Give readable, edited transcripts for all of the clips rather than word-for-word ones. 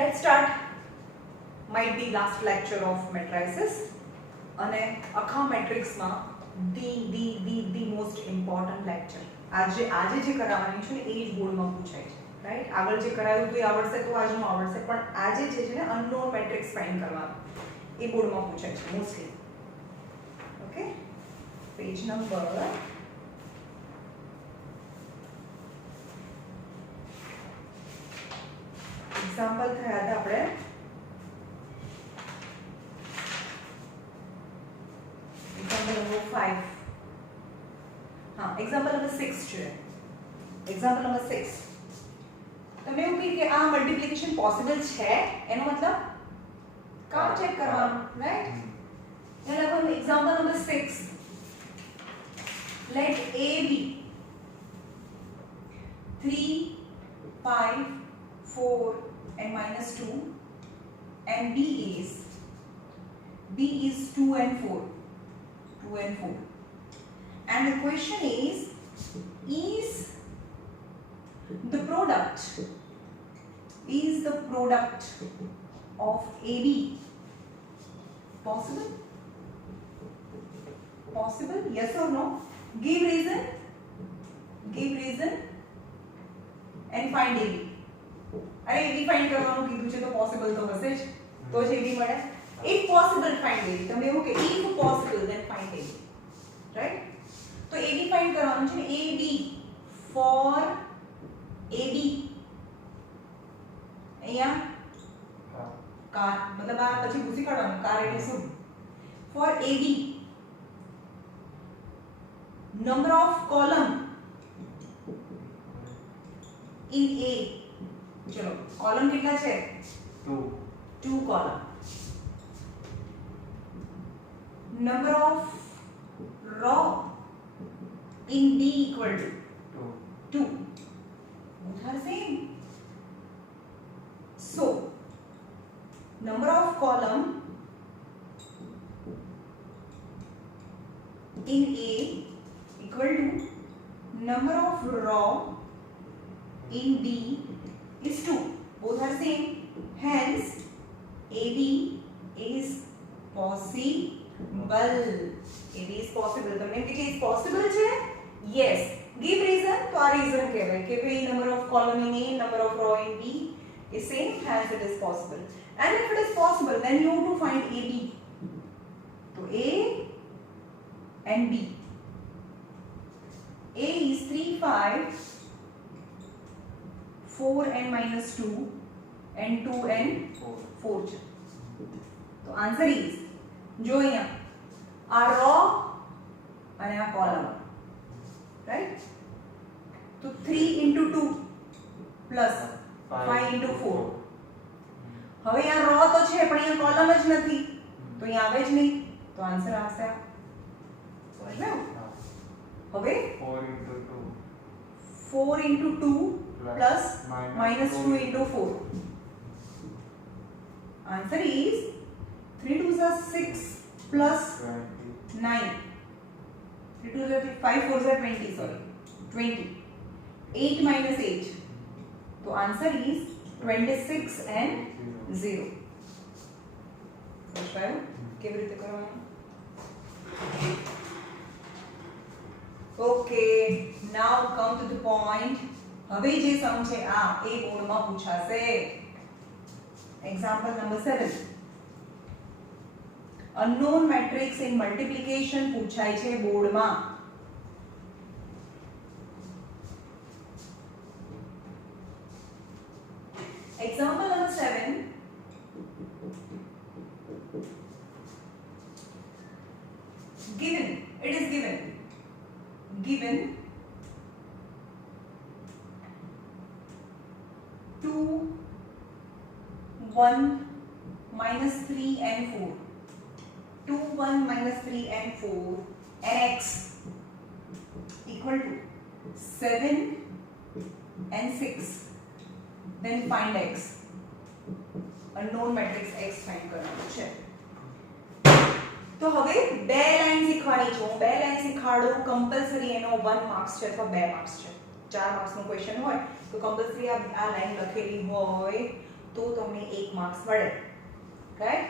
Let's start. Might be last lecture of matrices અને આખા matrix માં the most important lecture આજે જે કરાવવાની છે ને એ જ બોર્ડમાં પૂછાય છે, રાઈટ? આગળ જે કરાયું તો એ આવડશે તો આજનું આવડશે, પણ આજે જે છે ને અનનોન મેટ્રિક્સ ફાઇન્ડ કરવાનું એ બોર્ડમાં પૂછાય છે mostly. Okay, page number example થયા હતા આપણે એક્ઝામ્પલ નંબર 5. હા, એક્ઝામ્પલ નંબર 6 છે. એક્ઝામ્પલ નંબર 6 તમે એવું કહી કે આ મલ્ટીપ્લિકેશન પોસિબલ છે, એનો મતલબ કામ ચેક કરવાનું, રાઈટ? यहाँ लगा example number 6. Let A be 3, 5, 4 and -2 and B is 2 and 4. 2 and 4. And the question is the product of AB possible? Possible? Yes or no? Give reason and find AB. अरे AB find करવાનું કીધું છે તો possible તો હશે જ, તો જ AB મળે. If possible find AB. તમે એવું કે if possible then find AB, right? તો AB find કરવાનું છે AB for AB અહીંયા કાર मतलब આ પછી ભૂસી કાઢવાનું, કાર એટલે શું? For AB number of column in A. चलो कॉलम कितना है? 2 column. number of row in B equal to 2. Both are same. So number of column in A equal to number of row in B is 2. Both are same. Hence AB is possible. AB is possible. તમને કે is possible છે? Yes. Give reason. તો આ reason કહેવાય કે ભાઈ number of column in A, number of row in B is same. Hence it is possible. And if it is possible, then you have to find AB. So A and B. A is 3, 5, 4 and -2 and 2 and 4 છે. તો answer is જો અહીંયા આ row અને આ column, right? તો 3 into 2 plus 5 into 4. હવે અહીંયા રો તો છે પણ અહીંયા કોલમ જ નથી તો અહીંયા આવે જ નહીં, તો આન્સર આવશે આ. સમજાયું? હવે 4 into 2 plus -2 into 4. Answer is 3 2s are 6 plus 9. 3 2s are 5 4s are 20. Sorry, 20. 8 minus 8. So answer is 26 and 0. સમજાયું કેવી રીતે કરવાનું? Okay, now come to the point. હવે જે સમ છે આ એ બોર્ડમાં પૂછાશે. Example number 7. Unknown matrix in multiplication પૂછાય છે બોર્ડમાં. Example number 7. Given, it is given 2, 1, -3 and 4. 2, 1, -3 and 4 and x equal to 7 and 6. Then find x. Unknown matrix x find કરવાનું છે. તો હવે બે લાઈન શીખવાની છે. હું બે લાઈન શીખાડું, કમ્પલસરી એનો 1 માર્ક્સ છે અથવા 2 માર્ક્સ છે. 4 માર્ક્સ નો ક્વેશ્ચન હોય તો કમ્પલસરી આ લાઈન લખેલી હોય તો તમને 1 માર્ક્સ મળે. રાઈટ?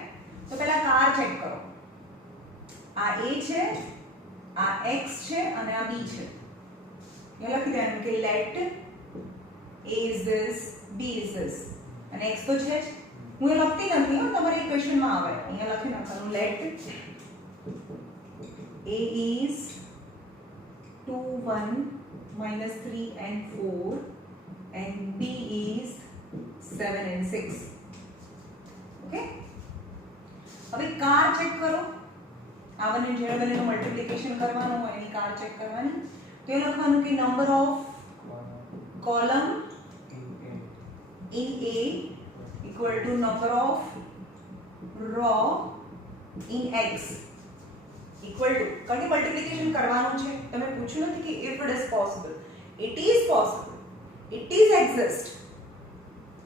તો પહેલા કાર ચેક કરો. આ A છે, આ X છે અને આ B છે. એ લખી દેવાનું કે let A is this, B is this. અને X તો છે જ. હું એ લખતી નથી, તમારે એ ક્વેશ્ચનમાં આવે. અહીંયા લખી નાખવાનું let A is 2 1 minus 3 and 4 and B is 7 and 6. Okay? હવે કાર ચેક કરો. આ બંને જે બંનેનું મલ્ટીપ્લિકેશન કરવાનું હોય એની કાર ચેક કરવાની. તો એ લખવાનું કે number of column in A equal to number of row in X equal to, કારણ કે મલ્ટીપ્લિકેશન કરવાનું છે. તમે પૂછ્યું નથી કે if it is possible. It is possible. It is exist.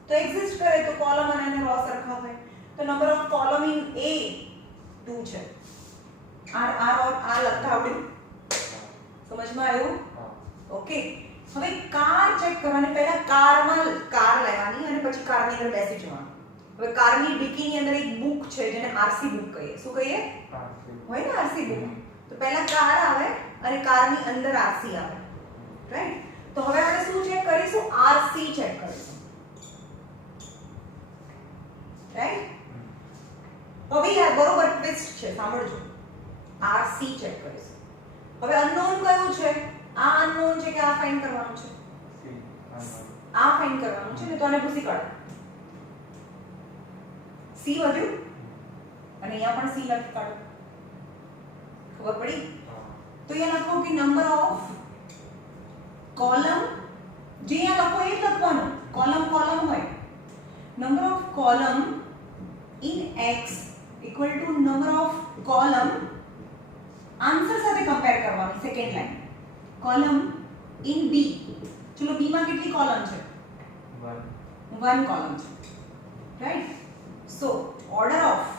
તો exist કરે તો કોલમ અને રો સરખા હોય. તો number of column in A 2 છે. R લખતા આવડ્યું? સમજમાં આવ્યું? ઓકે. હવે કાર ચેક કરવાની. પહેલા કારમાં કાર લેવાની અને પછી કારની અંદર બેસી જવાનું. હવે કારની ડિક્કીની અંદર એક બુક છે જેને આરસી બુક કહીએ. શું કહીએ? હોય ને આરસી બુક. તો પહેલા કાર આવે અને કારની અંદર આરસી આવે. રાઈટ? તો હવે આપણે શું ચેક કરીશું? આરસી ચેક કરીશું. રાઈટ? હવે યાર બરોબર ટ્વિસ્ટ છે, સાંભળજો. આરસી ચેક કરીશું. હવે અનનોન કયું છે? આ અનનોન છે કે આ ફાઇન્ડ કરવાનું છે? આ ફાઇન્ડ કરવાનું છે ને, તો આને ભૂસી કાઢો. સી વધ્યું અને અહીંયા પણ સી લખી કાઢો. ખબર પડી? તો અહીંયા લખો કે નંબર ઓફ કોલમ, જે અહીંયા લખો એ જ લખવાનું. કોલમ હોય. Number of column in X equal to number of column, answer સાથે કમ્પેર કરવાનું. Second line column in B. ચલો B માં કેટલી કોલમ છે? 1 કોલમ છે. Right? So order of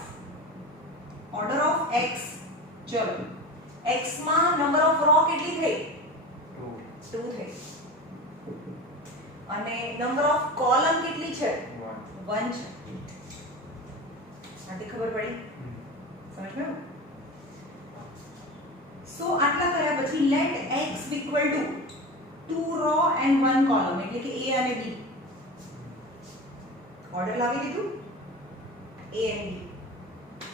X, ચલો X માં નંબર ઓફ રો કેટલી થઈ? 2 થઈ. અને નંબર ઓફ કોલમ કેટલી છે? 1 છે. આથી ખબર પડી? સમજ્યું? સો આટલા કર્યા પછી let X equal to 2 row and 1 column, એટલે કે A અને B. ઓર્ડર લાવી દીધું A and B.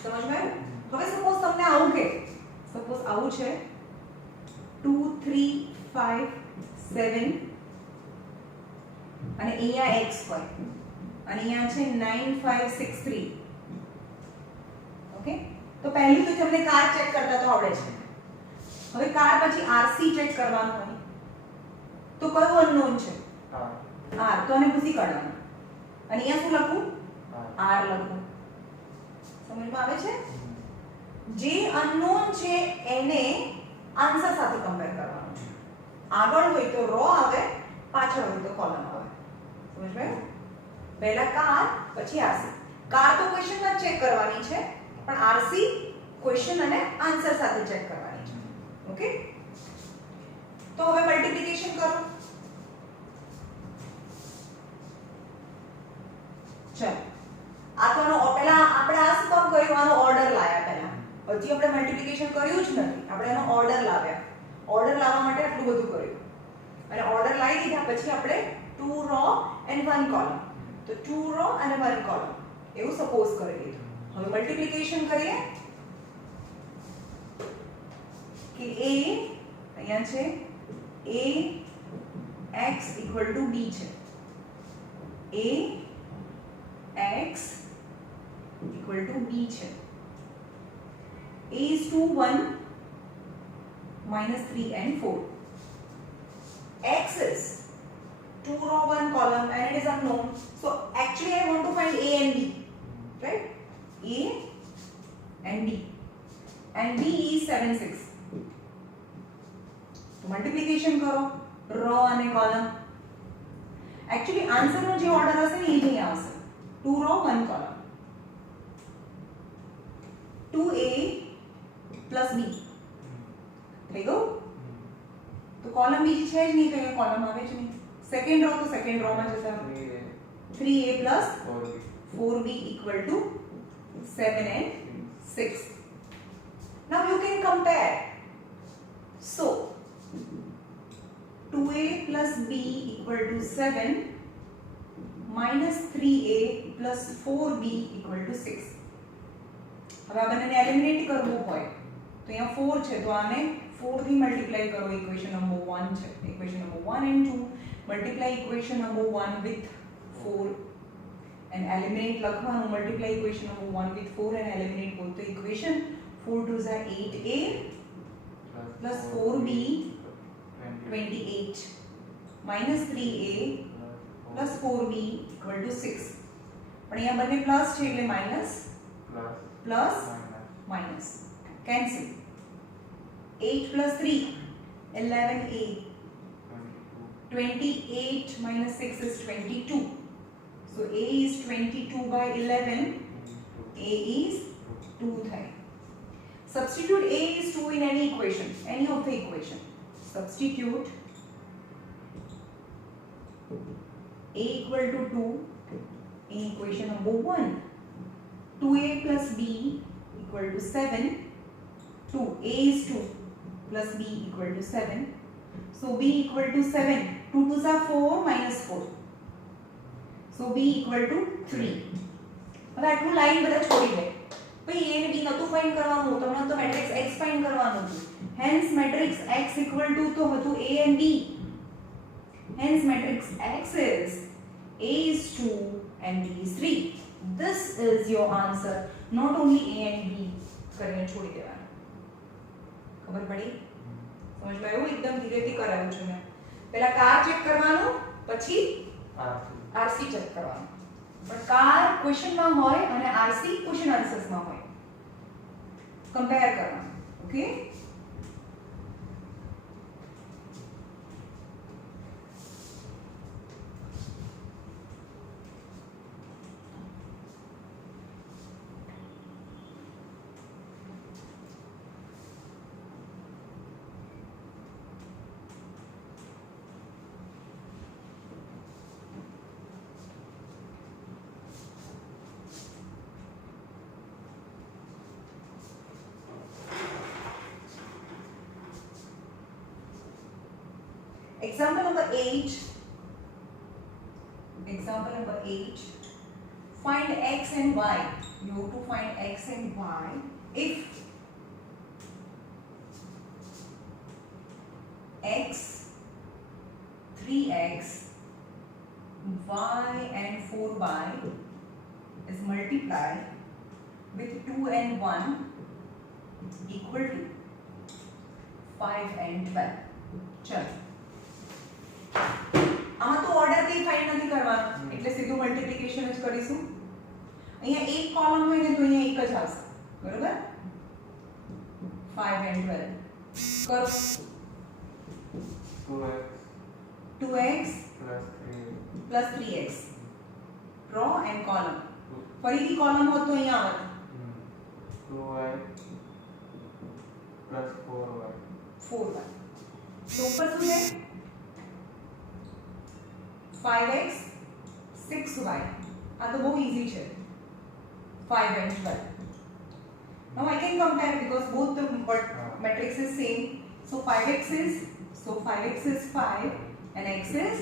સમજમાં આવ્યું? હવે સપોઝ તમને આવું કે સપોઝ આવું છે 2 3 5 7 અને અહીંયા X હોય અને અહીંયા છે 9 5 6 3. ઓકે? તો પહેલી તો તમને કાર ચેક કરતા તો આવડે છે. હવે કાર પછી આરસી ચેક કરવાનું હોય. તો કયું અનનોન છે? R. તો આને ભૂસી કાઢવાનું. અને અહીંયા શું લખું? R લખું. સમજમાં આવે છે? જે અનનોન છે એને આન્સર સાથે કમ્પેર કરવાનું છે. આગળ હોય તો રો આવે, પાછળ હોય તો કોલમ આવે. સમજમાં? પહેલા કાર પછી આરસી. કાર તો ક્વેશ્ચનમાં ચેક કરવાની છે, પણ આરસી ક્વેશ્ચન અને આન્સર સાથે ચેક કરવાની છે. ઓકે? તો હવે મલ્ટીપ્લિકેશન કરો. ચલો આ તો પહેલા આપણે આ શું કામ કર્યું? આનો ઓર્ડર લાવ્યા. પહેલા હજી આપણે મલ્ટીપ્લિકેશન કર્યું જ નથી, આપણે એનો ઓર્ડર લાવ્યા. ઓર્ડર લાવવા માટે આટલું બધું કર્યું અને ઓર્ડર લાવી દીધા પછી આપણે 2 રો and 1 કોલમ. તો 2 રો અને 1 કોલમ એવું સપોઝ કરી લીધું. હવે મલ્ટીપ્લિકેશન કરીએ કે A અહીંયા છે A X equal to B છે. A X equal to B છે. A is 2 1 minus 3 and 4. X is 2 row 1 column and it is unknown. So actually I want to find A and B, right? A and B, and B is 7 6. तो multiplication करो रो અને column. Actually answer નો જે order હશે ને એ જ અહીં આવશે. 2 row 1 column. 2A plus B થઈ ગયું. તો કોલમ બીજી છે જ નહીં તો એ કોલમ આવે જ નહીં. સેકન્ડ રો તો સેકન્ડ રો માં જતા 3a plus 4b equal to 7 and 6. Now you can compare. So 2a plus b equal to 7 minus 3a plus 4b equal to 6. હવે આ બંનેને એલિમિનેટ કરવું હોય તો અહીંયા 4 છે તો આને 4 થી મલ્ટીપ્લાય કરો. ઇક્વેશન નંબર 1 છે. Equation number 1 and 2 multiply equation number 1 with 4 and eliminate લખવાનું. Multiply equation number 1 with 4 and eliminate both the equation. 4 2s are 8a plus 4b 28 minus 3a plus 4b equal to 6. પણ અહીંયા બંને plus છે એટલે minus plus minus cancel. 8 plus 3 11a. 28 minus 6 is 22. So a is 22 by 11. A is 2 થાય. Substitute a is 2 in any equation, any of the equation. Substitute a equal to 2 in equation number 1. 2a plus b equal to 7. 2, a is 2 plus b equal to 7. So b equal to 7. 2 2s are 4 minus 4. So b equal to 3. હવે આટલું line બધા છોડી દે. ભાઈ a ને b નતું find કરવાનું, તમને તો મેટ્રિક્સ x ફાઇન્ડ કરવાનું હતું. Hence matrix x equal to તો હતું a and b. Hence matrix x is a is 2 and b is 3. This is your answer. Not only a and b કરીને છોડી દેવાનું. ખબર પડી? સમજ માં આવ્યું? એકદમ ધીરેથી કરાવ્યું છે મેં. પહેલા કાર ચેક કરવાનું, પછી આરસી ચેક કરવાનું. પણ કાર ક્વેશ્ચન માં હોય અને આરસી ક્વેશ્ચન આન્સર્સ માં હોય. કમ્પેર કરવાનું. Okay? Example number 8. Example number 8. Find x and y. You have to find x and y if x, 3x, y and 4y is multiplied with 2 and 1 equal to 5 and 12. चलो આમાં તો order કઈ find નથી કરવાનો એટલે સીધું multiplication જ કરીશું. અહીંયા એક કોલમ હોય ને તો અહીંયા એક જ આવશે. બરોબર? 5 and 12 કરો. 2x plus 3x row and column. ફરીથી કોલમ હોત તો અહીંયા આવત 2y plus 4y. 4y. તો ઉપર શું છે? 5x 6y. આ તો બહુ ઈઝી છે. 5 and 12. Now I can compare because both the matrix is same. So 5x is 5 and x is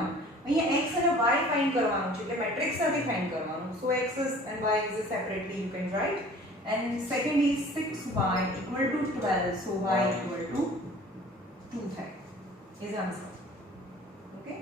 1. અહીંયા x અને y ફાઇન્ડ કરવાનું છે એટલે મેટ્રિક્સ સાથે ફાઇન્ડ કરવાનું. So x is and y is separately you can write. And second is 6y equal to 12. So y equal to 2 થાય. Is answer. Okay?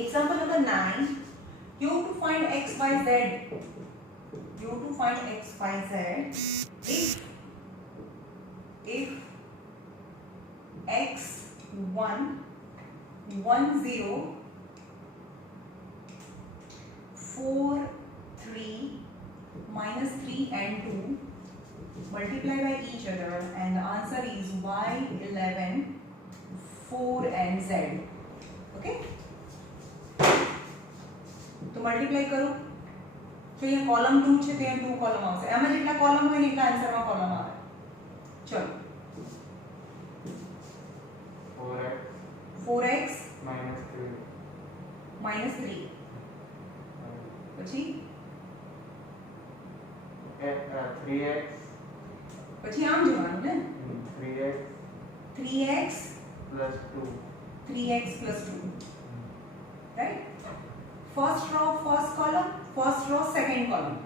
Example number 9. You have to find x, y, z. You have to find x, y, z if x 1 1 0 4 3 minus 3 and 2 multiply by each other, and the answer is y11, 4 and z. Okay, तो multiply करो तो ये column 2 છે તો 2 column આવશે એમાં જેટલા column હોય ને એટલા આન્સરમાં કોલમ આવે ચલો 4x minus 3 પછી 3x પછી આમ જવાનું ને 3x plus 2 3x plus 2 right first row first column first row second column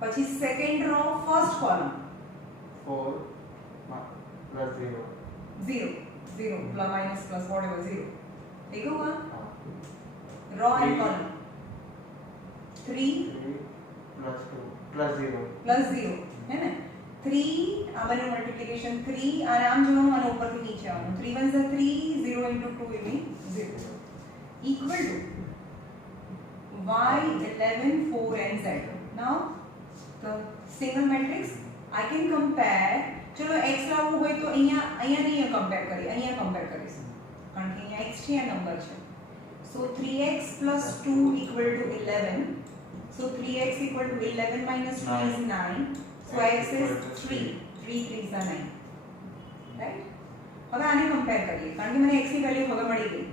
પછી second row first column 4 plus 0 0 0 plus minus plus whatever 0 देखो वहाँ row and column 3 plus 2 plus 0 plus 0 है ना 3 आमने multiplication 3 और आम जो हम ऊपर से नीचे आऊँ 3 1 is 3 0 into 2 will be 0 equal to y11 4 and z. Now the single matrix I can compare. चलो x લાવવું હોય તો અહીંયા નહીં કમ્પેર કરી અહીંયા કમ્પેર કરીશું કારણ કે અહીંયા x છે આ નંબર છે so 3x plus 2 equal to 11 so 3x equal to 11 minus 2 is 9 so x is 3 3 3 is 9 right હવે આને કમ્પેર કરીએ કારણ કે મને x ની વેલ્યુ હવે મળી ગઈ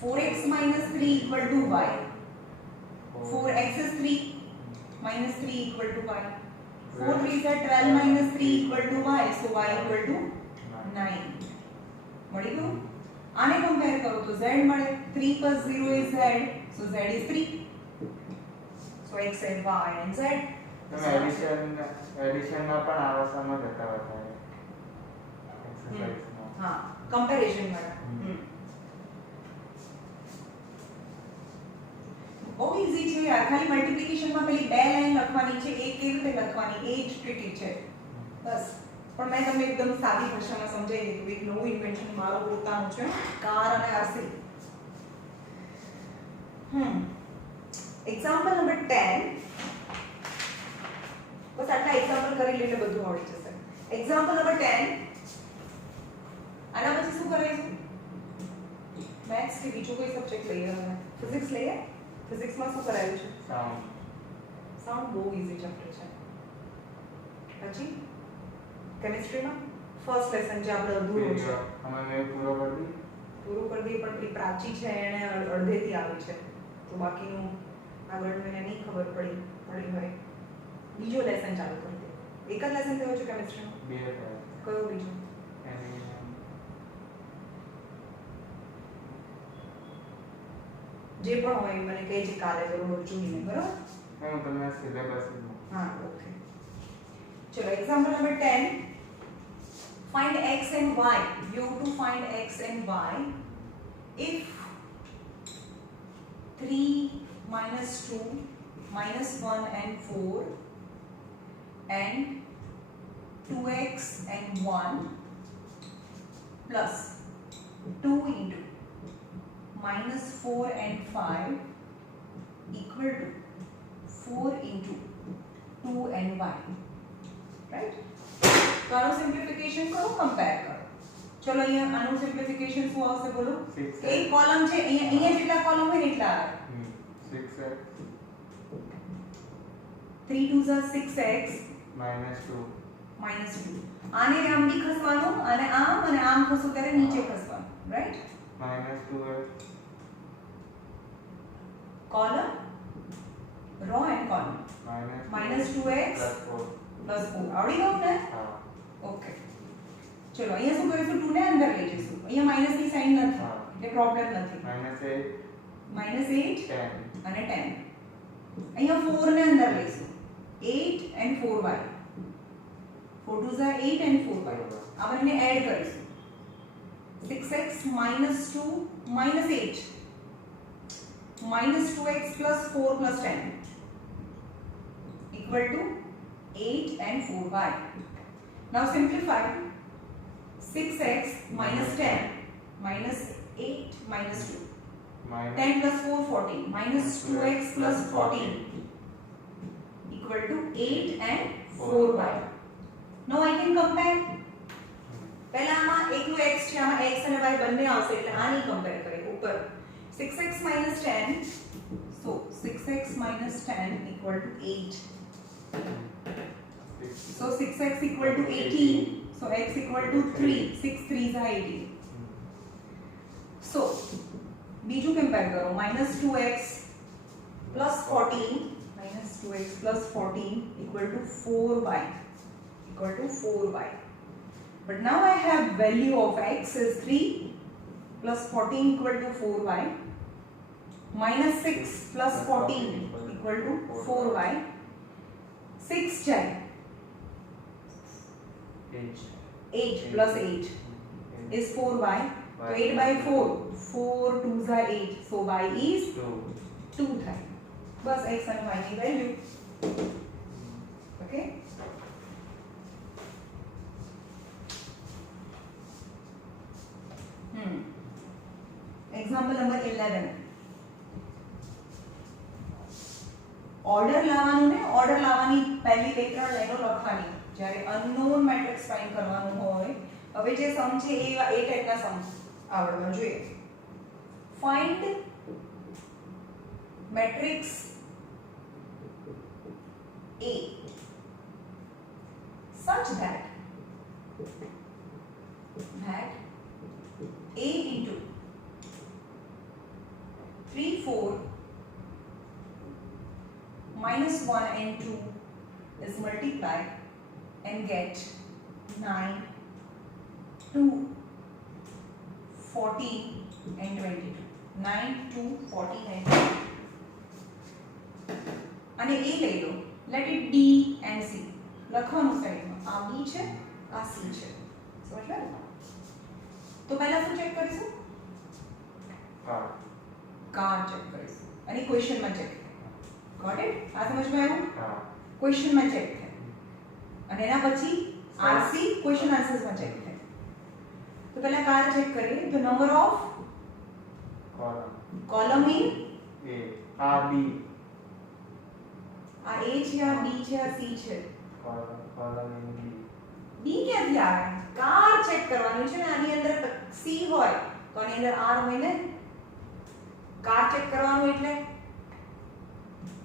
4x minus 3 equal to y 4x is 3 minus 3 equal to y 4 3 is 12 minus 3 equal to y so y equal to 9 મળી ગયું આને કમ્પેર કરો તો z મળે 3 plus 0 is z so z is 3 so x and y and z તમે addition માં પણ આવા સમજ હતા વધારે એક્સરસાઇઝ માં હા કમ્પેરિઝન માં બહુ ઈઝી છે યાર ખાલી મલ્ટીપ્લિકેશન માં પેલી બે લાઈન લખવાની છે એક કેવી રીતે લખવાની એ જ ટ્રિકી છે બસ પણ મેં તમને એકદમ સાદી ભાષામાં સમજાવી દીધું એક નવું ઇન્વેન્શન મારું પોતાનું છે કાર અને આરસી એક્ઝામ્પલ નંબર 10 બસ આટલા એક્ઝામ્પલ કરી લે એટલે બધું આવડી જશે એક્ઝામ્પલ નંબર 10 આના પછી શું કરીશું મેથ્સ કે બીજો કોઈ સબ્જેક્ટ લઈએ હવે ફિઝિક્સ લઈએ ફિઝિક્સ માં શું કરાયું છે સાઉન્ડ બહુ ઈઝી ચેપ્ટર છે પછી કેમિસ્ટ્રી માં ફર્સ્ટ લેસન જે આપણે અધૂરો છે અમે મેં પૂરો કરી દઈએ પણ પેલી પ્રાચી છે એને અડધેથી આવી છે તો બાકીનું આગળનું એને નહીં ખબર પડી હોય બીજો લેસન ચાલુ કરી દે એક જ લેસન થયો છે કેમિસ્ટ્રીમાં બે કયો બીજો જે પણ હોય મને કહેજે કાલે જરૂર જોઈને બરાબર હું તમને સિલેબસ હા ઓકે ચલો example number 10 find x and y you have to find x and y if 3 minus 2 minus 1 and 4 and 2x and 1 plus 2 into minus 4 and 5 equal to 4 into 2 and y right तो आनो सिंप्लिफिकेशन करो compare करो चलो અહીંયા આનું simplification શું આવશે બોલો એક કોલમ છે અહીંયા જેટલા કોલમ હોય ને એટલા આવે 6x 3 2s are 6x minus 2 આને આમ બી ખસવાનું અને આમ ખસો ત્યારે નીચે ખસવાનું right minus 2x column row and column minus 2x plus 4 આવડી ગયું ને ઓકે ચલો અહીંયા શું કરીશું 2 ને અંદર લઈ જઈશું અહીંયા માઈનસ ની સાઈન નથી એટલે પ્રોબ્લેમ નથી minus 8 10 અને 10 અહીંયા 4 ને અંદર લઈશું 8 and 4y 4 2s are 8 and 4y આ બંને એડ કરીશું 6x minus 2 minus 8 minus 2x plus 4 plus 10 equal to 8 and 4y. Now simplify 6x minus 10 minus 8 minus 2 10 plus 4 14 minus 2x plus 14 equal to 8 and 4y. Now I can compare. પહેલા આમાં એકલું x છે, આમાં x અને y બંને આવશે એટલે આની કમ્પેર કરે ઉપર 6x - 10. So 6x - 10 equal to 8. So 6x equal to 18. So x equal to 3. 6 3s are 18. So બીજું કમ્પેર કરો -2x plus 14 -2x plus 14 equal to 4y. But now I have value of x is 3 plus 14 equal to 4y minus 6 plus 14 equal to 4y. 6 है 8 plus 8 is 4y. So 8 by 4 4 2s are 8. So y is 2 થાય. બસ x અને y ની value. Okay. Example number 11. Order લાવવાનું ને order લાવવાની પહેલી બે ત્રણ લાઈનો લખવાની જ્યારે અનનોન મેટ્રિક્સ ફાઇન્ડ કરવાનું હોય. હવે જે સમ છે એ ટાઈપના સમ આવડવા જોઈએ. Find matrix A such that A into 3 4 minus 1 and 2 is multiplied and get 9 2 14 and 22. 9 2 14 and 22. અને એ લઈ લો. Let it B and C લખવાનું સાઈડમાં. આ B છે, આ C છે. સમજ્યા? તો પહેલા શું ચેક કરીશું? કાર ચેક કરીશું અને ક્વેશ્ચનમાં ચેક થાય. Got it? આ સમજમાં આવ્યું? ક્વેશ્ચનમાં ચેક થાય અને એના પછી આરસી ક્વેશ્ચન આન્સર્સમાં ચેક થાય. તો પહેલા કાર ચેક કરીએ. તો number of column in A B આ A છે, આ B છે, આ C છે. કોલમ ઇન B ક્યાંથી આવે? કાર ચેક કરવાનું છે ને. આની અંદર C હોય તો આની અંદર R હોય ને. કાર ચેક કરવાનું એટલે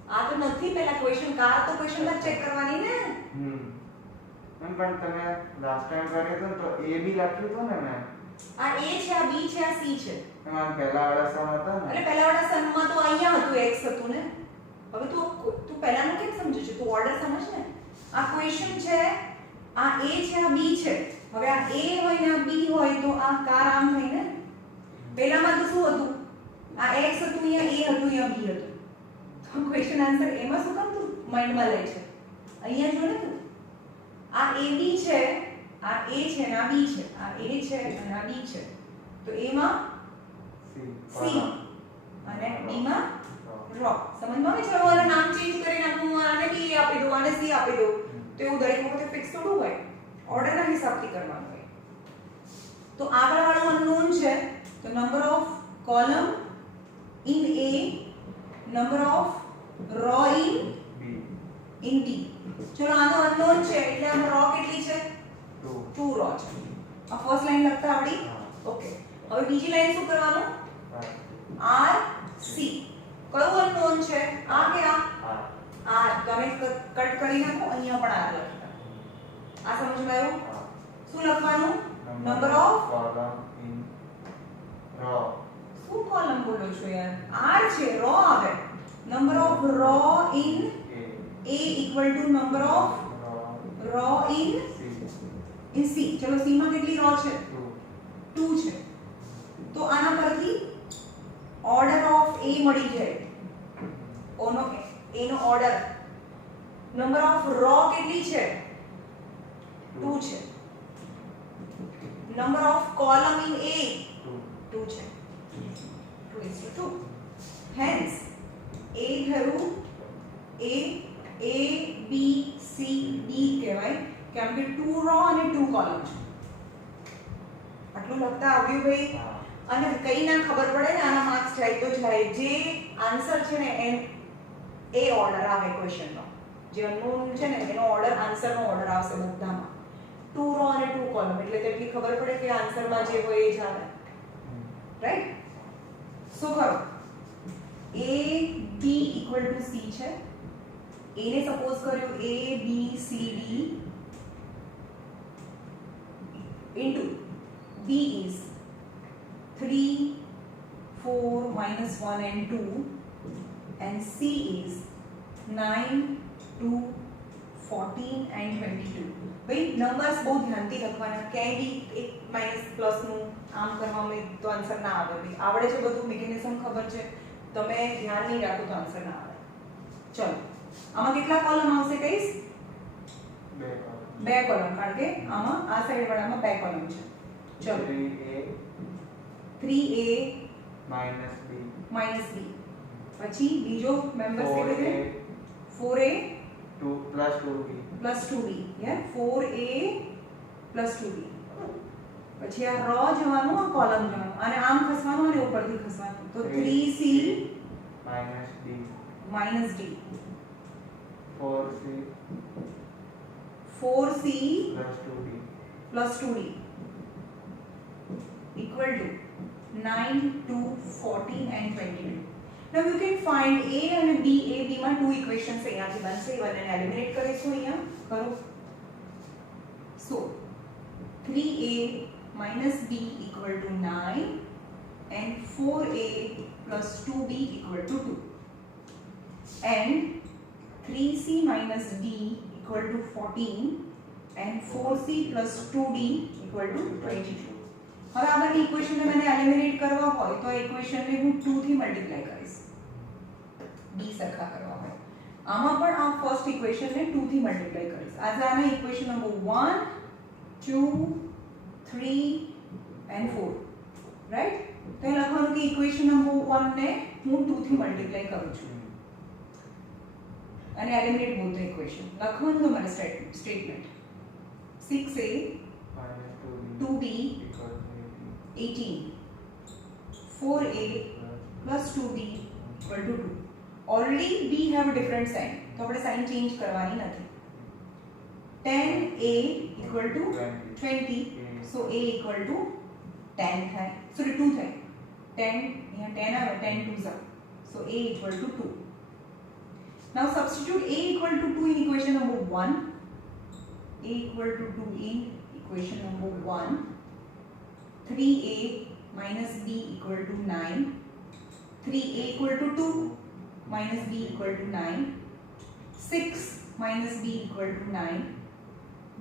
આ તો નથી. પહેલા ક્વેશ્ચન કાર તો ક્વેશ્ચનમાં ચેક કરવાની ને. પણ તમે લાસ્ટ ટાઈમ કર્યું હતું તો A B લખ્યું હતું ને મેં. આ A છે, આ B છે, આ C છે. એમાં પહેલા વાળા સમ હતા ને. એટલે પહેલા વાળા સમમાં તો અહીંયા હતું x હતું ને. હવે તું પહેલાનું કેમ સમજે છે? તું ઓર્ડર સમજ ને. આ ક્વેશ્ચન છે, આ A છે, આ B છે. હવે આ A હોય ને આ B હોય તો આ કાર આમ થઈ ને. પહેલામાં તો શું હતું? આ x હતું, અહીંયા A હતું, અહીંયા B હતું. તો ક્વેશ્ચન આન્સર એમાં શું કામ તું માઇન્ડમાં લે છે? અહીંયા જો ને તું. આ AB છે, આ A છે અને આ B છે. આ A છે અને આ B છે. તો A માં C અને D માં રો. સમજમાં આવે છે? હવે નામ ચેન્જ કરીને હું આને B આપી દઉં, આને C આપી દઉં તો એવું દરેક વખતે ફિક્સ થોડું હોય. ઓર્ડરના હિસાબથી કરવાનું હોય. તો આગળવાળો અનનોન છે તો number of column in A, number of row in B. ચલો આનો અનનોન છે એટલે આમાં રો કેટલી છે? 2 રો છે. આ ફર્સ્ટ લાઈન લખતા આવડી? ઓકે. હવે બીજી લાઈન શું કરવાનું? R C. કયું અનનોન છે? આ કે આ? R. તમે કટ કરી નાખો. અહીંયા પણ R લખતા. આ સમજમાં આવ્યું? શું લખવાનું? Number of column in row. શું કોલમ બોલો છો યાર? R છે, રો આવે. Number of row in A equal to number of row in C. ચલો C માં કેટલી રો છે? 2 છે. તો આના પરથી ઓર્ડર ઓફ A મળી જાય. ઓનો A નો ઓર્ડર. નંબર ઓફ રો કેટલી છે? 2 છે. Number of column in A 2 છે. 2:2. Hence A થયું A B C D કહેવાય કેમ કે 2 રો અને 2 કોલમ છે. આટલું લખતા આવ્યું ભાઈ? અને કઈ ના ખબર પડે ને આના માર્ક્સ જાય તો જાય. જે આન્સર છે ને એ ઓર્ડર આવે ક્વેશ્ચનનો. જે અનનોન છે ને એનો ઓર્ડર આન્સરનો ઓર્ડર આવશે બધામાં 2 રો અને 2 કોલમ એટલે તેટલી ખબર પડે કે આન્સરમાં જે હોય એ જ આવે રાઈટ સો કરો a b equal to c છે a ને સપોઝ કર્યું a b c d into b is 3 4 minus 1 and 2 and c is 9 2 14 and 22 ભાઈ નંબર્સ બહુ ધ્યાનથી લખવાના ક્યાંય બી એક માઇનસ પ્લસ નું આમ કરવામાં તો આન્સર ના આવે ભાઈ આવડે છે બધું મિકેનિઝમ ખબર છે તમે ધ્યાન નહીં રાખો તો આન્સર ના આવે ચલો આમાં કેટલા કોલમ આવશે કહીશ બે કોલમ કારણ કે આમાં આ સાઈડ વાળામાં બે કોલમ છે ચલો 3a minus b પછી બીજો મેમ્બર્સ કેવી રીતે 4a 2 plus 2b plus 2b yeah 4a plus 2b પછી આ રો જવાનું આ કોલમ જવાનું અને આમ ખસવાનું અને ઉપરથી ખસવાનું તો 3c minus d 4c plus 2d equal to 9 2 14 and 22 now you can find a and b માં two equations અહીંયાથી બનશે એને એલિમિનેટ કરીશું અહીંયા કરો so 3a minus b equal to 9 and 4a plus 2b equal to 2 and 3c minus d equal to 14 and 4c plus 2d equal to 22 હવે આગળની ઇક્વેશનને મને એલિમિનેટ કરવા હોય તો આ ઇક્વેશનને હું 2 થી મલ્ટીપ્લાય કરીશ b સરખા કરવા હોય આમાં પણ આ ફર્સ્ટ ઇક્વેશનને 2 થી મલ્ટીપ્લાય કરીશ આજે આના ઇક્વેશન નંબર 1 2 3 and 4 રાઈટ તો એ લખવાનું કે ઇક્વેશન નંબર 1 ને હું 2 થી મલ્ટીપ્લાય કરું છું અને એલિમિનેટ બોથ ધ ઇક્વેશન લખવાનું તમારે statement 6a 2b 18 4a plus 2b equal to 2 already b have a different sign તો આપણે સાઇન ચેન્જ કરવાની નથી 10a equal to 20 so a equal to 10 થાય સોરી 2 થાય 10 અહીંયા 10 આવે 10 2s are so a equal to 2 now substitute a equal to 2 in equation number 1 a equal to 2 in equation number 1 3a minus b equal to 9 3a equal to 2 minus b equal to 9 6 minus b equal to 9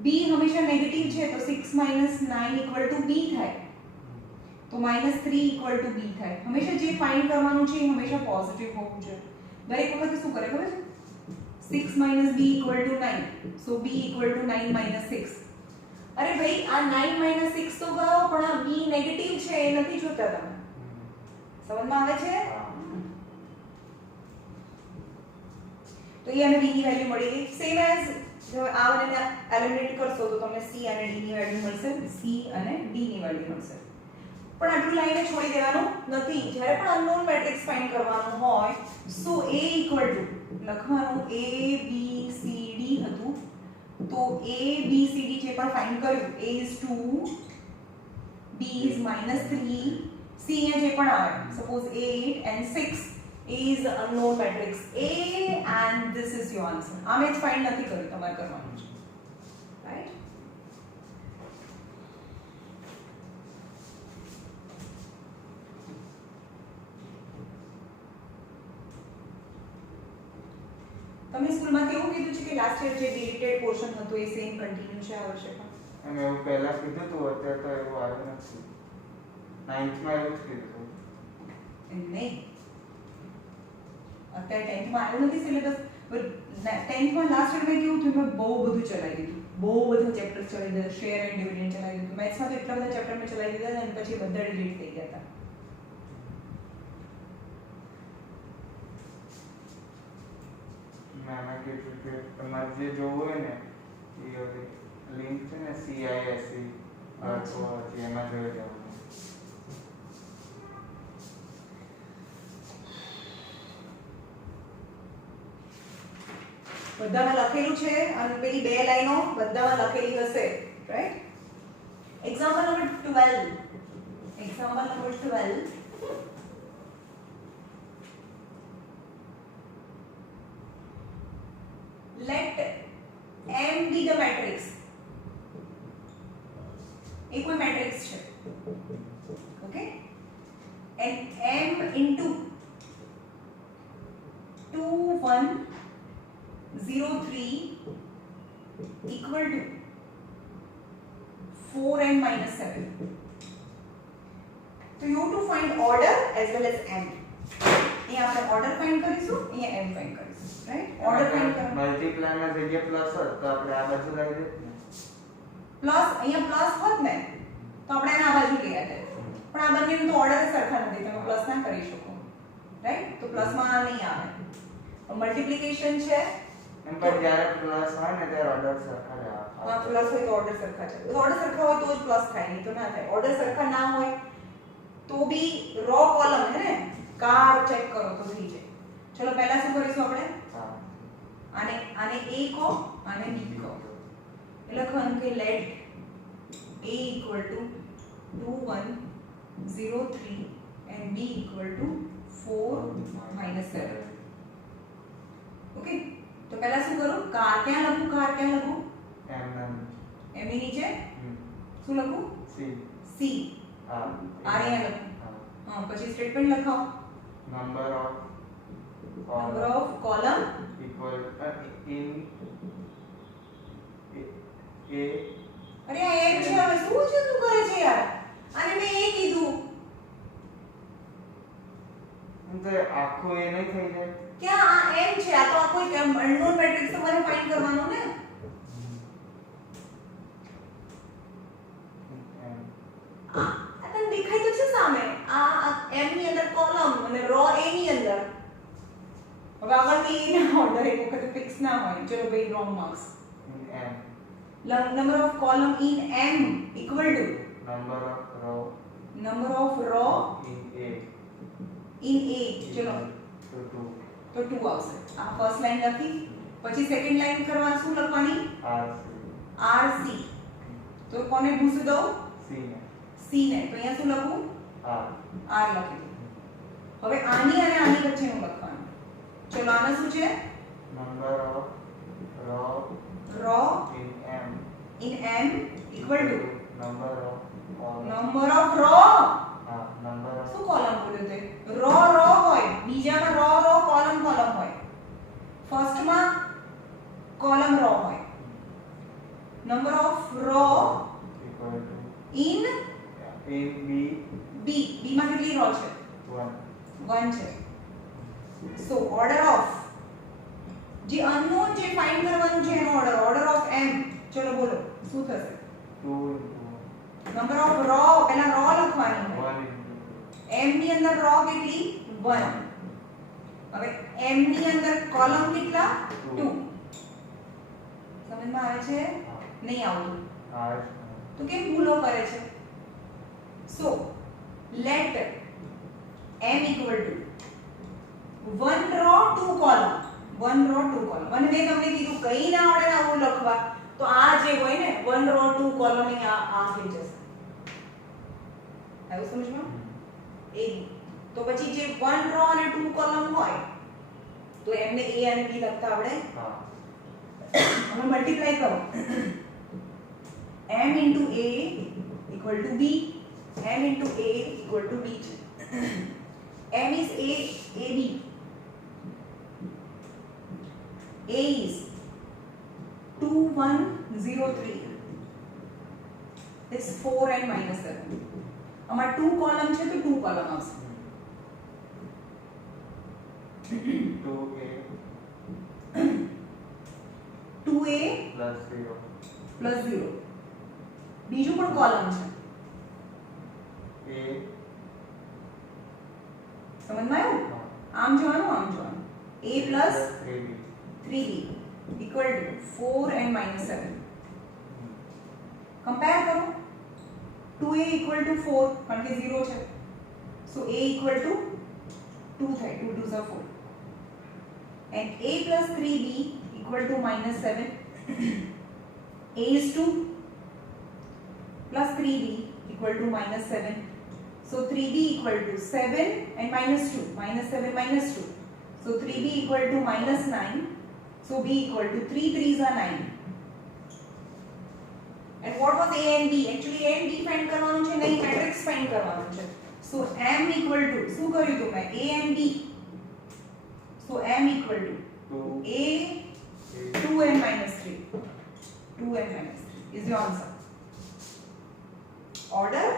b હંમેશા negative છે તો 6 minus 9 equal to b થાય તો -3 equal to b થાય હંમેશા જે find કરવાનું છે એ હંમેશા પોઝિટિવ હોવું જોઈએ દરેક વખતે શું કરે ખબર છે 6 minus b equal to 9 so b equal to 9 minus 6 અરે ભાઈ આ 9 minus 6 તો ગયો પણ આ b નેગેટિવ છે એ નથી જોતા તમે સમજમાં આવે છે તો એ અને b ની વેલ્યુ મળી ગઈ સેમ એઝ જો આ અને એલિમિનેટ કરશો તો તમને c અને d ની વેલ્યુ મળશે c અને d ની વેલ્યુ મળશે પણ આટલું લાઈને છોડી દેવાનું નથી જ્યારે પણ અનનોન મેટ્રિક્સ ફાઇન્ડ કરવાનું હોય સો a equal to લખવાનું a b c d હતું તો a b c d જે પણ ફાઇન્ડ કર્યું a is 2 b is -3 c અહીંયા જે પણ આવે suppose 8 and 6 is unknown matrix a and this is your answer આમે જ ફાઇન્ડ નથી કર્યું તમારે કરવાનું છે રાઈટ તમે સ્કૂલમાં કેવું કીધું છે કે લાસ્ટ યર જે ડિલીટેડ પોર્શન હતો એ સેમ કન્ટિન્યુ છે આ વર્ષે પણ એમ એવું પહેલા કીધું હતું અત્યારે તો એવું આવ્યું નથી 9th માં એવું જ કીધું નહીં અત્યારે 10th માં આવ્યું નથી સિલેબસ 10th માં લાસ્ટ યર મેં કેવું થયું મેં બહુ બધું ચલાવી દીધું બહુ બધા ચેપ્ટર ચલાવી દીધા શેર એન્ડ ડિવિડન્ડ ચલાવી દીધું મેથ્સમાં તો એટલા બધા ચેપ્ટર મેં ચલાવી દીધા અને પછી બધા ડિલીટ થઈ ગયા હતા મેમે કીધું કે તમારે જે જોવું હોય ને એ લિંક છે ને CISE તો એમાં જોઈ જવાનું બધામાં લખેલું છે અને પેલી બે લાઈનો બધામાં લખેલી હશે, right? Example number 12. Example number 12. Let M be the matrix. एक कोई मैट्रिक्स છે, okay, and M into 2 1 0 3 equal to 4 and minus 7. So you have to find order as well as M. અહીંયા આપણે ઓર્ડર ફાઇન્ડ કરીશું, અહીંયા M find કરીશું, right? Order find કરો. Multiply ના જગ્યાએ પ્લસ હોત તો આપણે આ બાજુ લઈ દે ને. પ્લસ અહીંયા પ્લસ હોત ને તો આપણે એને આ બાજુ લઈ આવ્યા, પણ આ બંનેનું તો ઓર્ડર સરખા નથી, તમે પ્લસ ના કરી શકો, રાઈટ? તો પ્લસમાં આ નહીં આવે. મલ્ટીપ્લિકેશન છે એમ પણ જ્યારે પ્લસ હોય ને ત્યારે ઓર્ડર સરખા જ આવે. હા, પ્લસ હોય તો ઓર્ડર સરખા છે. ઓર્ડર સરખા હોય તો જ પ્લસ થાય, નહીં તો ના થાય. ઓર્ડર સરખા ના હોય તો બી રો કોલમ હે ને, કાર ચેક કરો તો થઈ જાય. ચલો પહેલા શું કરીશું આપણે? હા. આને આને A કહો, આને B કહો. એટલે લખવાનું કે let A equal to 2 1 0 3 and B equal to 4 minus 7. Okay, તો પહેલા શું કરું? કાર ક્યાં લખું? કાર ક્યાં લખું? એમ M ની નીચે શું લખું? સી. C. હા. R અહીંયા લખું. હા, પછી સ્ટેટમેન્ટ લખાવો. Number of number of column equal in A. અરે આ M છે, હવે શું છે, શું કરે છે યાર? આને મેં A કીધું. તો આખું એ નહીં થઈ જાય. ક્યાં આ M છે? આ તો આ કોઈ અનનોન મેટ્રિક્સ તો મને ફાઇન્ડ કરવાનો ને. આ તને દેખાય તો છે સામે. આ M ની અંદર કોલમ અને રો A ની અંદર. હવે આગળથી ના ઓર્ડર એક વખત ફિક્સ ના હોય. ચલો ભાઈ, રોંગ માર્ક્સ. એમ. Number of column in M equal to number of row number of row in A. in A. ચલો તો 2. તો 2 આવશે. આ ફર્સ્ટ લાઈન લખી, પછી સેકન્ડ લાઈન કરવા શું લખવાની? RC. તો કોને ભૂસી દો? C ને. C ને. તો અહીંયા શું લખું? R. R લખી દો. હવે આની અને આની વચ્ચેનું લખવાનું. ચલો આને શું છે? number of row row in M in M equal to number of column. number of row. હા, number of શું કોલમ બોલ્યો તે? રો રો હોય, બીજામાં રો રો, કોલમ કોલમ હોય. ફર્સ્ટમાં કોલમ રો હોય. Number of row equal to in in B B. B માં કેટલી રો છે? 1. 1 છે. સો ઓર્ડર ઓફ જે અનનોન જે ફાઇન્ડ કરવાનું છે એનો ઓર્ડર, ઓર્ડર ઓફ M. ચલો બોલો શું થશે? 2 into નંબર ઓફ રો, પહેલા રો લખવાની હોય. 1 into M ની અંદર રો કેટલી? 1. હવે M ની અંદર કોલમ કેટલા? 2. સમજમાં આવે છે? નહીં આવતું R. તો કેમ ભૂલો કરે છે? So let M equal to 1 row 2 column. 1 row 2 column. અને મેં તમને કીધું કઈ ના આવડે ને આવું લખવા, તો આ જે હોય ને 1 રો 2 કોલમ ની આ થઈ જશે. આવ્યું સમજમાં? એ તો પછી જે 1 રો અને 2 કોલમ હોય તો એમને A અને B લખતા આવડે. હા. હવે મલ્ટીપ્લાય કરો. M into A equal to B. M into A equal to B છે. M is AB. A is 2103. Is 4 and minus 7. આમાં 2 કોલમ છે તો 2 કોલમ આવશે. 2A 2A plus 0. plus 0. બીજું પણ કોલમ છે. A. સમજમાં આવ્યું? આમ જોવાનું, આમ જોવાનું. A plus 3B equal to 4 and minus 7. Compare करो. 2A equal to 4 કારણ કે 0 છે. So A equal to 2 થાય. 2 2s are 4. And A plus 3B equal equal to -7. A is 2 plus 3B equal to -7. So 3B equal to 7 and -2. -7 -2. So 3B equal to -9. So B equal to 3 3s are 9. And what was A and B? Actually A and B find કરવાનું છે નહીં, matrix find કરવાનું છે. So M equal to શું કર્યું તું મેં? A and B. So M equal to 2 A 2n minus 3. 2n minus 3 is the answer. Order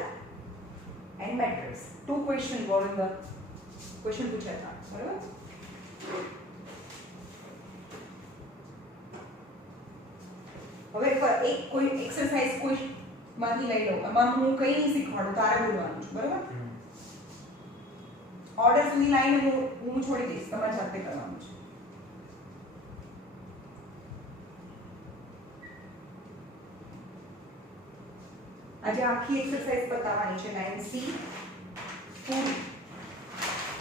and matrix. Two questions were in the question પૂછ્યા હતા, બરાબર? હવે એક કોઈ એક્સરસાઇઝ કોઈ માંથી લઈ લો. આમાં હું કઈ નહીં શીખવાડું, તારે બોલવાનું છે, બરાબર? ઓર્ડર સુધી લાઈન હું છોડી દઈશ, તમારે જાતે કરવાનું છે. આજે આખી એક્સરસાઇઝ બતાવવાની છે. 9C પૂરી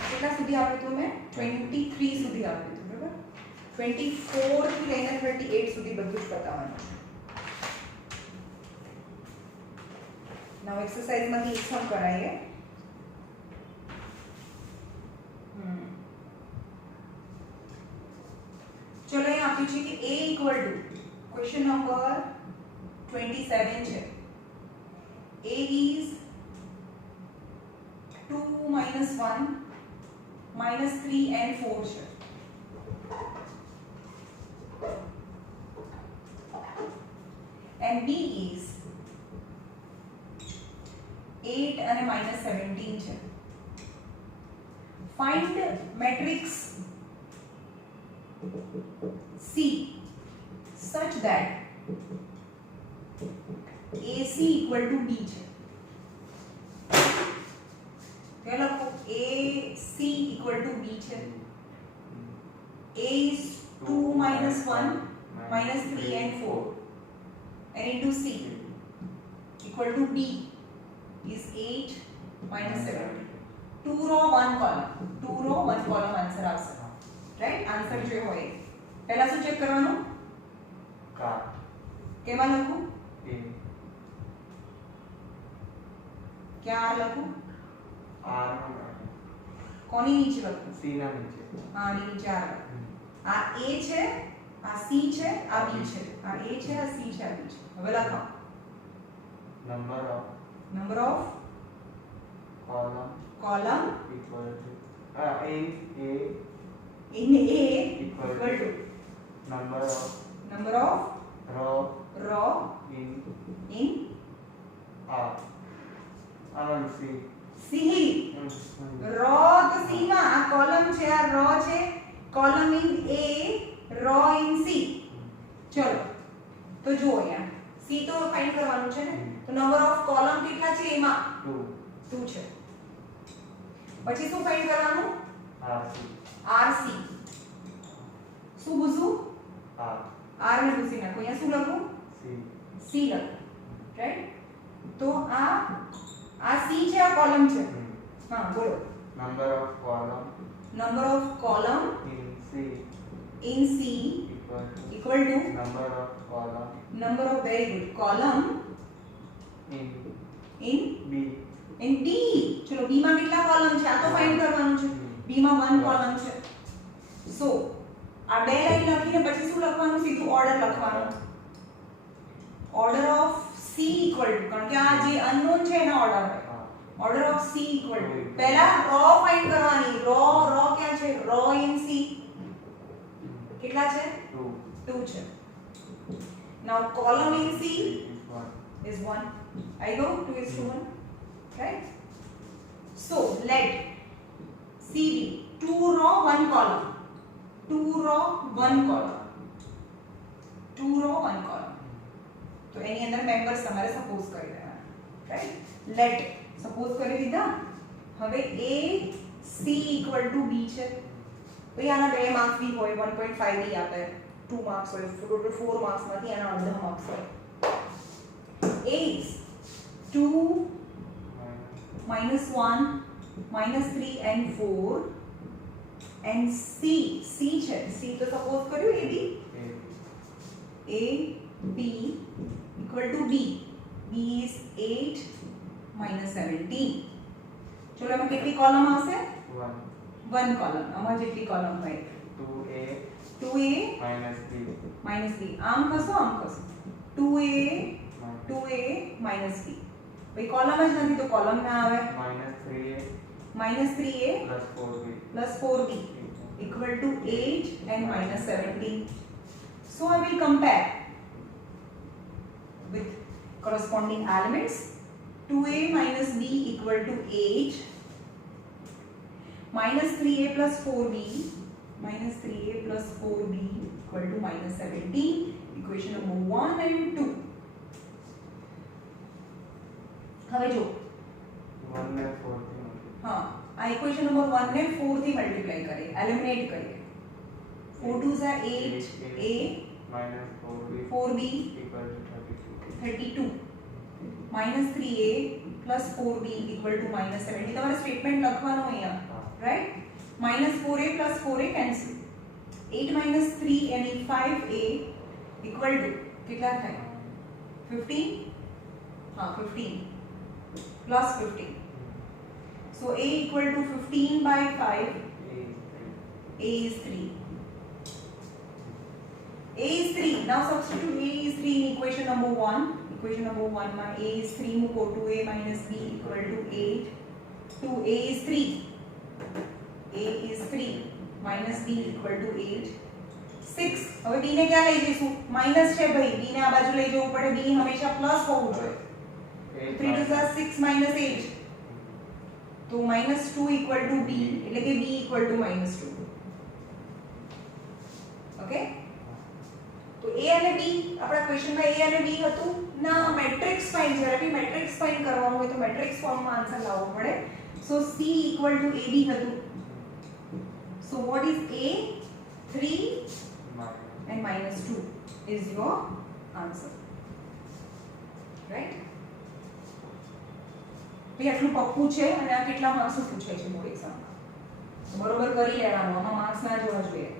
કેટલા સુધી આપ્યું હતું મેં? 23 સુધી આપ્યું હતું, બરાબર? 24 થી લઈને 38 સુધી બધું જ બતાવવાનું છે. નાવ એક્સરસાઇઝમાંથી એક સમ કરાઈએ. ચલો અહીં આપ્યું છે કે A equal to question number 27 છે. A is 2 minus 1 minus 3 and 4 છે. And B is 8 and minus 17 છે. Find matrix C such that AC equal to B છે. क्या लखो? AC equal to B છે. A is 2 minus 1 minus 3 and 4 and into C equal to B is 8 minus 17. 2 row 1 column. 2 row 1 column answer આવશે. Right? Answer જે હોય પહેલા શું check કરવાનું? Car કેમાં લખું? એ ક્યાં R લખું? આર કોની નીચે લખું? સી ના નીચે. હા, આની નીચે R લખું. આ A છે, આ C છે, આ B છે. આ A છે, આ C છે, આ B છે. હવે લખાઓ. Number Number of of column equal to in A equal equal to number row of in in C. C. row તો C માં, આ column છે, આ row છે, column in A, row in C. ચલો તો જો અહીંયા C તો ફાઇન્ડ કરવાનું છે ને, તો નંબર ઓફ કોલમ કેટલા છે એમાં? 2 છે. પછી શું ફાઇન્ડ કરવાનું? RC. શું પૂછું? R ને પૂછી નાખો. અહીંયા શું લખું? C લખું. રાઈટ? તો આ C છે, આ કોલમ છે. હા, બોલો. Number of column in C equal to number of very good column in D. ચલો B માં કેટલા કોલમ છે? આ તો ફાઇન્ડ કરવાનું છે. B માં 1 કોલમ છે. સો આ બે લાઈન લખીને પછી શું લખવાનું? સીધું ઓર્ડર લખવાનું. Order of C equal to, કારણ કે આ જે અનનોન છે એનો ઓર્ડર હોય. Order of C equal to પહેલા રો ફાઇન્ડ કરવાની. રો ક્યાં છે? રો ઇન C કેટલા છે? 2 છે. Now column in C is 1. I go 2:1. Right? So let C be 2 row 1 column. 2 row 1 column. 2 row 1 column. તો એની અંદર મેમ્બર્સ તમારે સપોઝ કરી દેવાના. રાઈટ? લેટ સપોઝ કરી દીધા. હવે A C equal to B છે. ભાઈ આના 2 માર્ક્સ બી હોય, 1.5 બી આપે, 2 માર્ક્સ હોય, ટોટલ 4 માર્ક્સ માંથી આના અડધા માર્ક્સ હોય. A is 2 minus 1 minus 3 and 4 and C છે. C તો સપોઝ કર્યું A B A B equal to B. B is 8 minus 17. ચલો એમાં કેટલી કોલમ આવશે? 1 કોલમ. આમાં જેટલી કોલમ હોય 2A minus B. આમ ખસો આમ ખસો 2A minus B. ભાઈ કોલમ જ નથી તો કોલમ ના આવે. minus 3A plus 4B equal to 8 and minus 17. So I will compare with corresponding elements. 2A minus B equal to 8 minus 3A plus 4B equal to minus 17. Equation number 1 and 2. હવે જો 1 ને 4 થી हाँ आ equation number 1 ने 4 થી multiply કરીએ eliminate કરીએ 4 2 is 8A minus 4B equal to 32 minus 3A plus 4B equal to minus 70. તમારે સ્ટેટમેન્ટ લખવાનું અહીંયા right minus 4A plus 4A cancel 8 minus 3 यानी 5A equal to કેટલા થાય 15 हाँ 15 plus 15. So A equal to 15 by 5. A is 3. A is 3. Now substitute A is 3 in equation number 1. Equation number 1 my A is 3 मुको 2A minus B equal to 8. 2A is 3. A is 3 minus B equal to 8. 6. હવે B ને ક્યાં લઈ જઈશું minus છે ભાઈ B ને આ બાજુ લઈ જવું પડે B હંમેશા પ્લસ હોવું જોઈએ 3 2 6 minus 8. तो minus 2 equal to B એટલે કે B equal to minus 2. Okay તો A અને B આપણા ક્વેશ્ચનમાં A અને B હતું ના મેટ્રિક્સ ફાઇન્ડ જ્યારે બી મેટ્રિક્સ ફાઇન્ડ કરવાનું હોય તો મેટ્રિક્સ ફોર્મમાં આન્સર લાવવો પડે સો C equal to AB હતું so what is A 3 and minus 2 is your answer right ભાઈ આટલું પક્કું છે અને આ કેટલા માર્ક્સનું પૂછાય છે બોર્ડ એક્ઝામમાં બરોબર કરી લેવાનું આમાં માર્ક્સ ના જોવા જોઈએ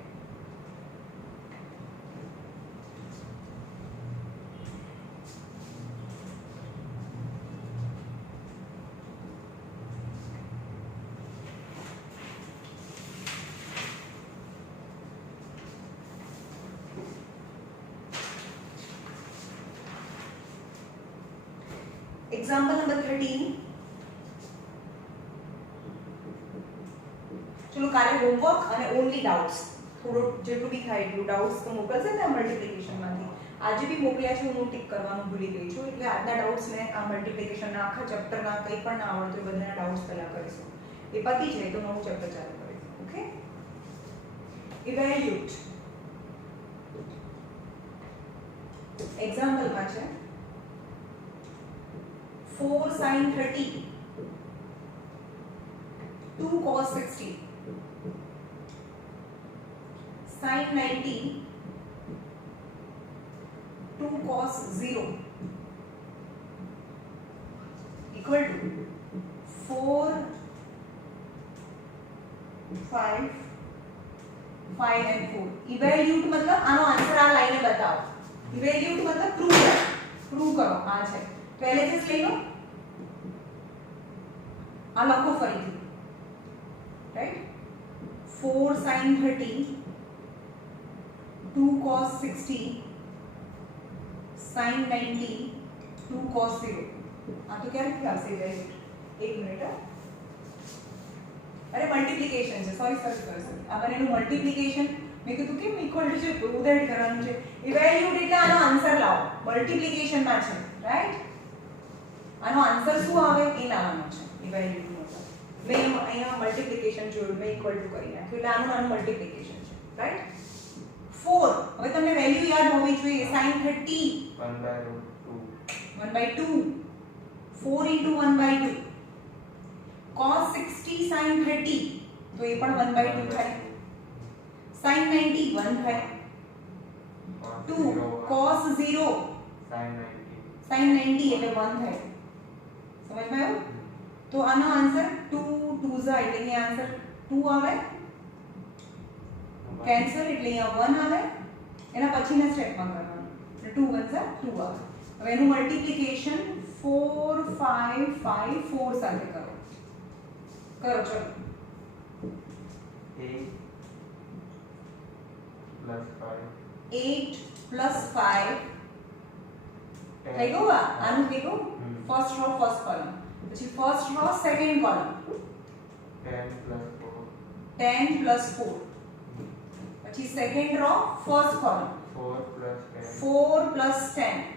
એક્ઝામ્પલ નંબર 13 चलो काले होमवर्क અને ઓન્લી ડાઉટ્સ થોડો જેટલું બી થાય એટલું ડાઉટ્સ તો મોકલશે ને મલ્ટીપ્લિકેશન માંથી આજે બી મોકલ્યા છે હું ટિક કરવાનું ભૂલી ગઈ છું એટલે આજના ડાઉટ્સ ને આ મલ્ટીપ્લિકેશન ના આખા ચેપ્ટર ના કંઈ પણ ના આવડતું એ બધાના ડાઉટ્સ પહેલા કરીશું એ પતી જાય તો નવું ચેપ્ટર ચાલુ કરીશું ઓકે ઇવેલ્યુએટ એક્ઝામ્પલ માં છે 4 sin 30 2 cos 60 sin 90 2 cos 0 equal to 4 5 5 and 4 evaluate मतलब આનો આન્સર આ લાઈને બતાવો इवैल्यूएट मतलब प्रूव करो આ છે पहले से ले लो આ લખો ફરીથી right 4 sin 30 2 cos 60 sin 90 2 cos 0 આ તો क्या लिखा से इवैल्यूएट एक मिनट अरे मल्टीप्लिकेशन છે सॉरी આ બનેનું મલ્ટીપ્લિકેશન મેં કીધું કેમ ઇક્વલ ટુ છે ઉદાહરણ કરવાનું છે ઇવૈલ્યુએટ એટલે આનો આન્સર લાવો મલ્ટીપ્લિકેશન માં છે રાઈટ આનો આન્સર શું આવે એ લાવવાનો છે ઇવૈલ્યુએટ મતલબ મેં અહીંયા મલ્ટીપ્લિકેશન જોયું મેં ઇક્વલ ટુ કરી નાખ્યું એટલે આનું મલ્ટીપ્લિકેશન છે રાઈટ 4 હવે તમને વેલ્યુ યાદ હોવી જોઈએ sin 30 1/2 4 into 1/2 cos 60 sin 30 તો એ પણ 1/2 થાય sin 90 1 થાય 2 cos 0 sin 90 એટલે 1 થાય સમજ માં આવ્યું तो આનો આન્સર 2 2 ઝા એટલે કે આન્સર 2 આવે કેન્સલ એટલે અહીંયા 1 આવે એના પછીના સ્ટેપમાં કરવાનું 2 1 सा 2 આવે હવે એનું મલ્ટીપ્લિકેશન 4 5 5 4 સાથે કરો ચલો 8 plus 5 થઈ ગયું આનું થઈ ગયું ફર્સ્ટ રો ફર્સ્ટ કોલમ પછી first row second column 10 plus 4 પછી second row first column 4 plus 10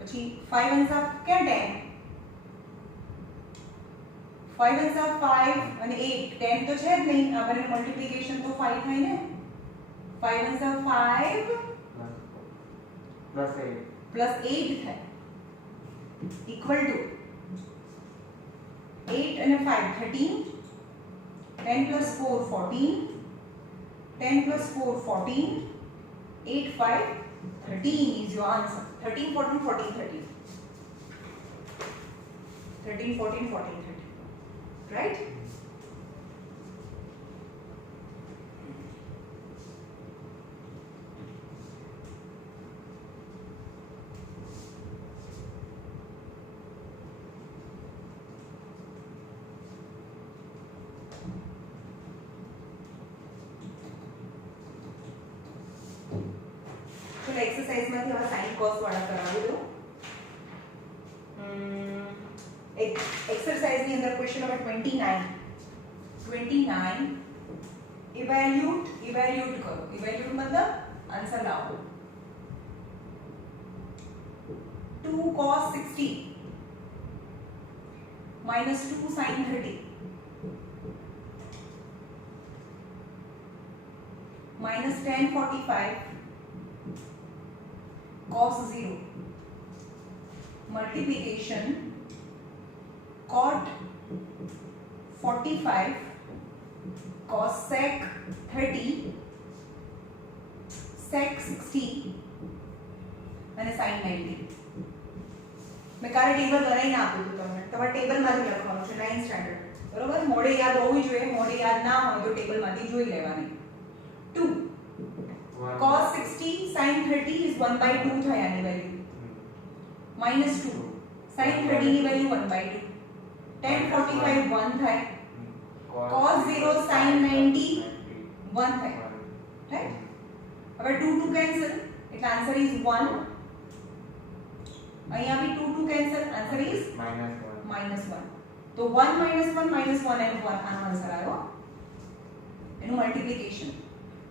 પછી 5 1 सा क्या 10 5 1 सा 5 અને 8 10 તો છે જ નહીં આપણે મલ્ટીપ્લિકેશન તો 5 થાય ને 5 1 सा 5 plus 8 થાય equal to 8 and 5 13 10 plus 4 14 10 plus 4 14 8 5 13 is your answer 13 14 14 13 13 14 14 13 right चलो एक्सरसाइज में थी साइन कॉस वाला करावी दो एक एक्सरसाइज ની અંદર क्वेश्चन नंबर 29 इवैल्यूट करो इवैल्यूट मतलब आंसर लाओ 2 cos 60 minus 2 sin 30 minus 10 45 cos 0 multiplication cot 45 cos sec 30 sec 60 અને sin 90 મેં કાલે ટેબલ બનાવીને આપ્યું હતું તમને તમારે ટેબલમાંથી લખવાનું છે 9th સ્ટાન્ડર્ડ બરોબર મોડે યાદ હોવું જોઈએ મોડે યાદ ના હોય તો ટેબલમાંથી જોઈ લેવાની 2 cos 60 sin 30 is 1/2 થાય આની વેલ્યુ minus 2 sin 30 ની વેલ્યુ 1/2 10 45 1 થાય cos 0 sin 90 1 થાય રાઈટ હવે 2 2 કેન્સલ એટલે આન્સર ઇઝ 1 અહીંયા भी 2 2 કેન્સલ આન્સર ઇઝ -1 તો 1 -1 -1 and 1 આનો આન્સર આવ્યો એનું મલ્ટીપ્લિકેશન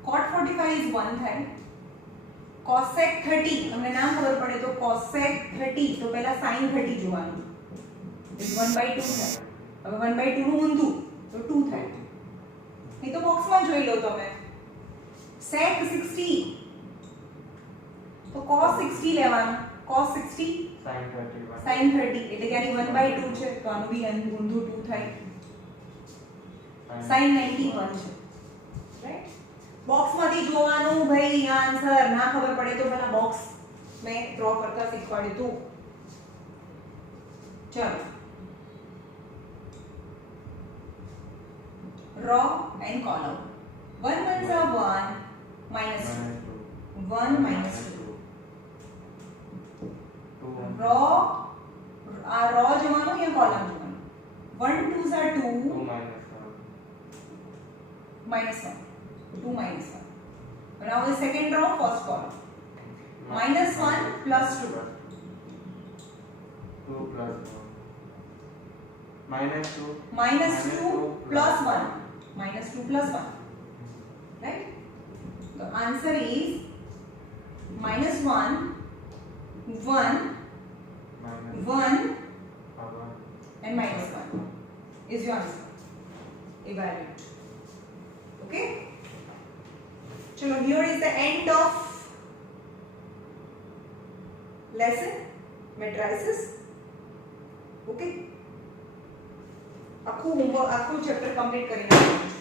cot 45 is 1 થાય cosec 30 તમને નામ ખબર પડે તો cosec 30 તો પહેલા sin 30 જોવાનું is 1/2 થાય હવે 1/2 નું ઊંધું તો 2 થાય એ તો બોક્સમાં જોઈ લો તમે sec 60 તો cos 60 લેવાનું cos 60 sin 30 એટલે કે આની 1/2 છે તો આનું બી ઊંધું 2 થાય sin 90 1 છે રાઈટ बॉक्स માંથી જોવાનું ભાઈ આન્સર ના ખબર પડે તો પહેલા બોક્સ મેં ડ્રો કરતા શીખવાડી તું ચલો રો એન્ડ કોલમ 1 1 सा 1 minus 2 1 minus 2 रो આ રો જોવાનું या કોલમ જોવાનું 1 2 सा 2 minus 1 2 minus 1. Now the second row, first column. Minus 1 plus 2. 2 plus 1. Minus 2. Minus 2 plus 1. Minus 2 plus 1. Right? The answer is minus 1, 1, 1 and minus 1 is your answer. Evaluate. Okay? चलो here is the end of lesson matrices okay આખું chapter complete કરી નાખો